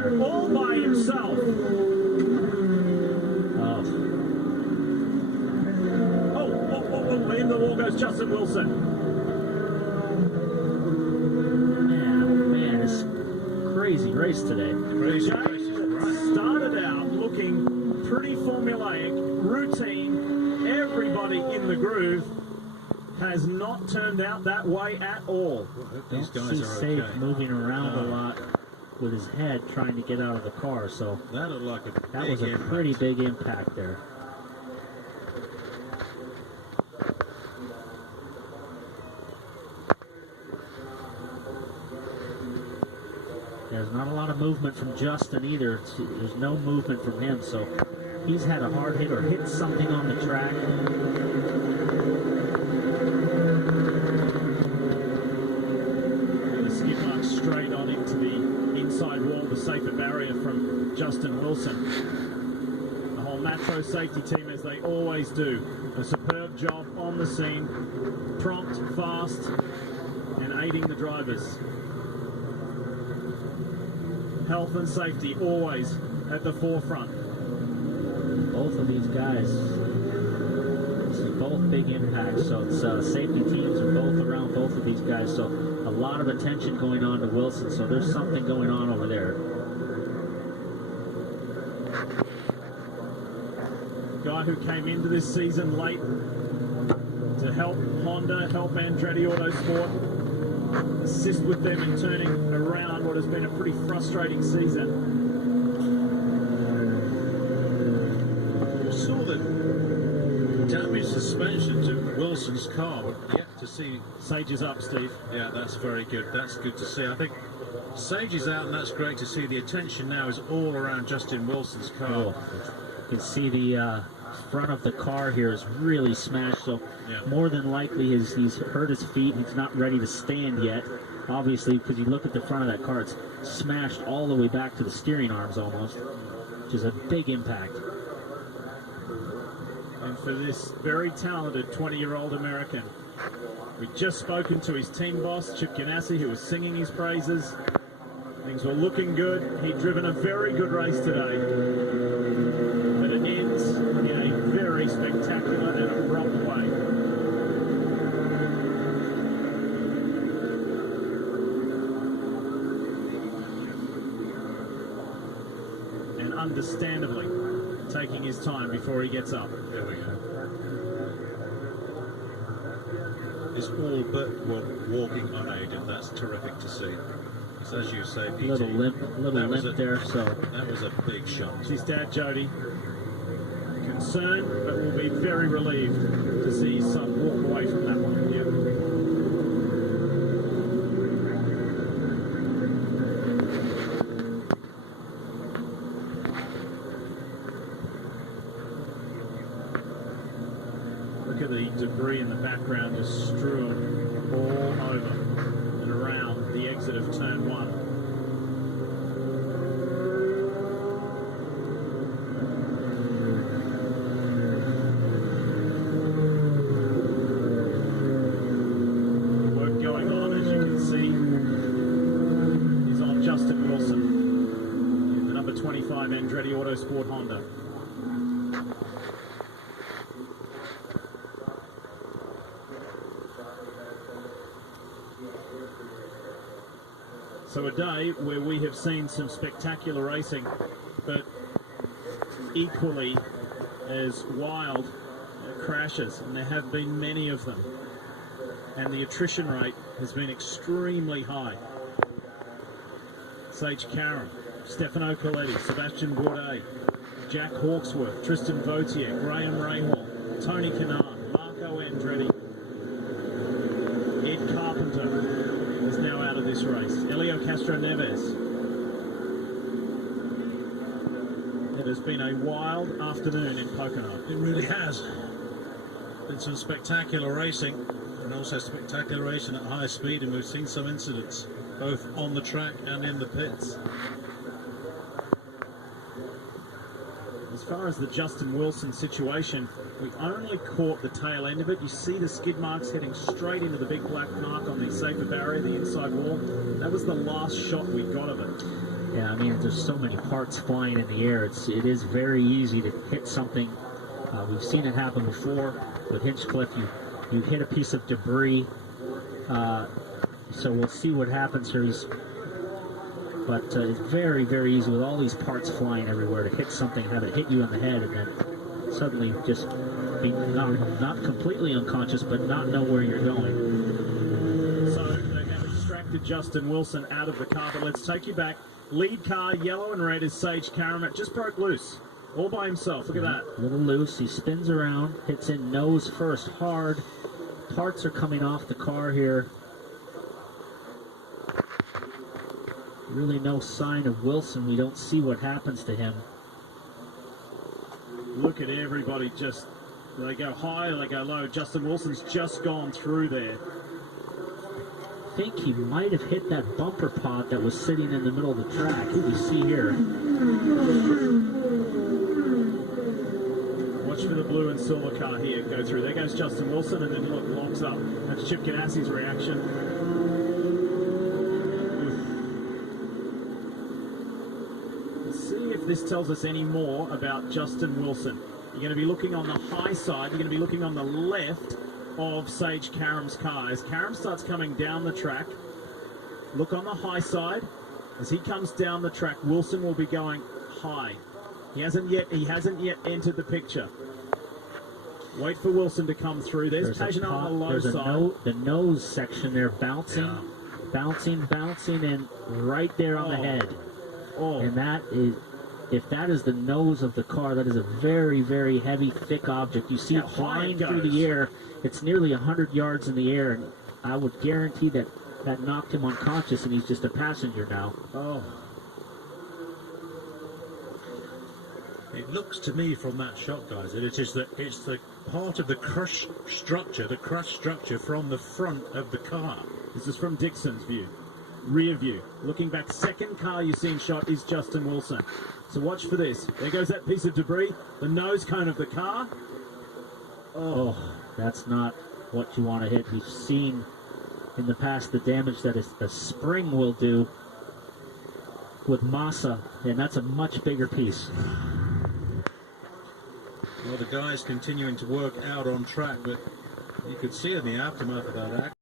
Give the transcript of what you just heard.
there. All by himself. In the wall goes Justin Wilson. Man, it's crazy race today. Crazy race is right. Started out looking pretty formulaic, routine. Everybody in the groove has not turned out that way at all. These guys are okay. Safe moving around a lot with his head trying to get out of the car, so that looked like that was a pretty big impact there. There's not a lot of movement from Justin either. There's no movement from him, so he's had a hard hit or hit something on the track. The skid mark straight on into the inside wall, the safer barrier from Justin Wilson. The whole Matro safety team, as they always do, a superb job on the scene, prompt, fast, and aiding the drivers. Health and safety always at the forefront. Both of these guys, this is both big impacts, so it's, safety teams are both around both of these guys, so a lot of attention going on to Wilson, so there's something going on over there. Guy who came into this season late to help Honda, help Andretti Autosport, assist with them in turning around what has been a pretty frustrating season. You saw the damaged suspension to Wilson's car, but yet to see Sage is up, Steve. Yeah, that's very good. That's good to see. I think Sage is out, and that's great to see. The attention now is all around Justin Wilson's car. You can see the front of the car here is really smashed, so more than likely he's hurt his feet. He's not ready to stand yet, obviously, because you look at the front of that car, it's smashed all the way back to the steering arms almost, which is a big impact. And for this very talented 20-year-old American, we've just spoken to his team boss, Chip Ganassi, who was singing his praises. Things were looking good. He'd driven a very good race today. But it ends in a very spectacular and abrupt way. And understandably, taking his time before he gets up. There we go. It's all but walking unaided. That's terrific to see. Because as you say, PT, little limp there, so that was a big shot. His dad, Jody, concerned, but will be very relieved to see his son walk away from that one. Look at the debris in the background just strewn all over and around the exit of turn 1. Work going on, as you can see, is on Justin Wilson in the number 25 Andretti Autosport Honda. So a day where we have seen some spectacular racing, but equally as wild crashes, and there have been many of them. And the attrition rate has been extremely high. Sage Karam, Stefano Coletti, Sebastian Bourdais, Jack Hawksworth, Tristan Vautier, Graham Rahal, Tony Kanaan, Marco Andretti, Ed Carpenter is now out of this race. Elio Castro Neves. It has been a wild afternoon in Pocono. It really has. Been some spectacular racing, and also spectacular racing at high speed, and we've seen some incidents both on the track and in the pits. As far as the Justin Wilson situation, We only caught the tail end of it. You see the skid marks heading straight into the big black mark on the safer barrier, the inside wall. That was the last shot we got of it. Yeah, I mean, there's so many parts flying in the air. It is very easy to hit something. We've seen it happen before with Hinchcliffe. You hit a piece of debris. So we'll see what happens here. But it's very, very easy with all these parts flying everywhere to hit something, have it hit you on the head, and then suddenly just be not completely unconscious, but not know where you're going. So they have extracted Justin Wilson out of the car, but let's take you back. Lead car, yellow and red, is Sage Karam. It just broke loose, all by himself. Look at that. A little loose. He spins around, hits in nose first hard. Parts are coming off the car here. Really no sign of Wilson. We don't see what happens to him. Look at everybody just, they go high, they go low. Justin Wilson's just gone through there. I think he might have hit that bumper pod that was sitting in the middle of the track. Who do we see here? Watch for the blue and silver car here go through. There goes Justin Wilson, and then look, locks up. That's Chip Ganassi's reaction. Let's see if this tells us any more about Justin Wilson. You're going to be looking on the high side. You're going to be looking on the left of Sage Karam's car. As Karam starts coming down the track, look on the high side. As he comes down the track, Wilson will be going high. He hasn't yet entered the picture. Wait for Wilson to come through. There's Pagenaud on the low side. The nose section there bouncing, bouncing, and right there on the head. And that is, if that is the nose of the car, that is a very, very heavy, thick object. You see it flying through the air. It's nearly 100 yards in the air, and I would guarantee that knocked him unconscious, and he's just a passenger now. It looks to me from that shot, guys, that it's the part of the crush structure from the front of the car. This is from Dixon's view, rear view. Looking back, second car you see in shot is Justin Wilson. So watch for this. There goes that piece of debris, the nose cone of the car. Oh, that's not what you want to hit. We've seen in the past the damage that a spring will do with Massa, and that's a much bigger piece. Well, the guy's continuing to work out on track, but you could see in the aftermath of that accident.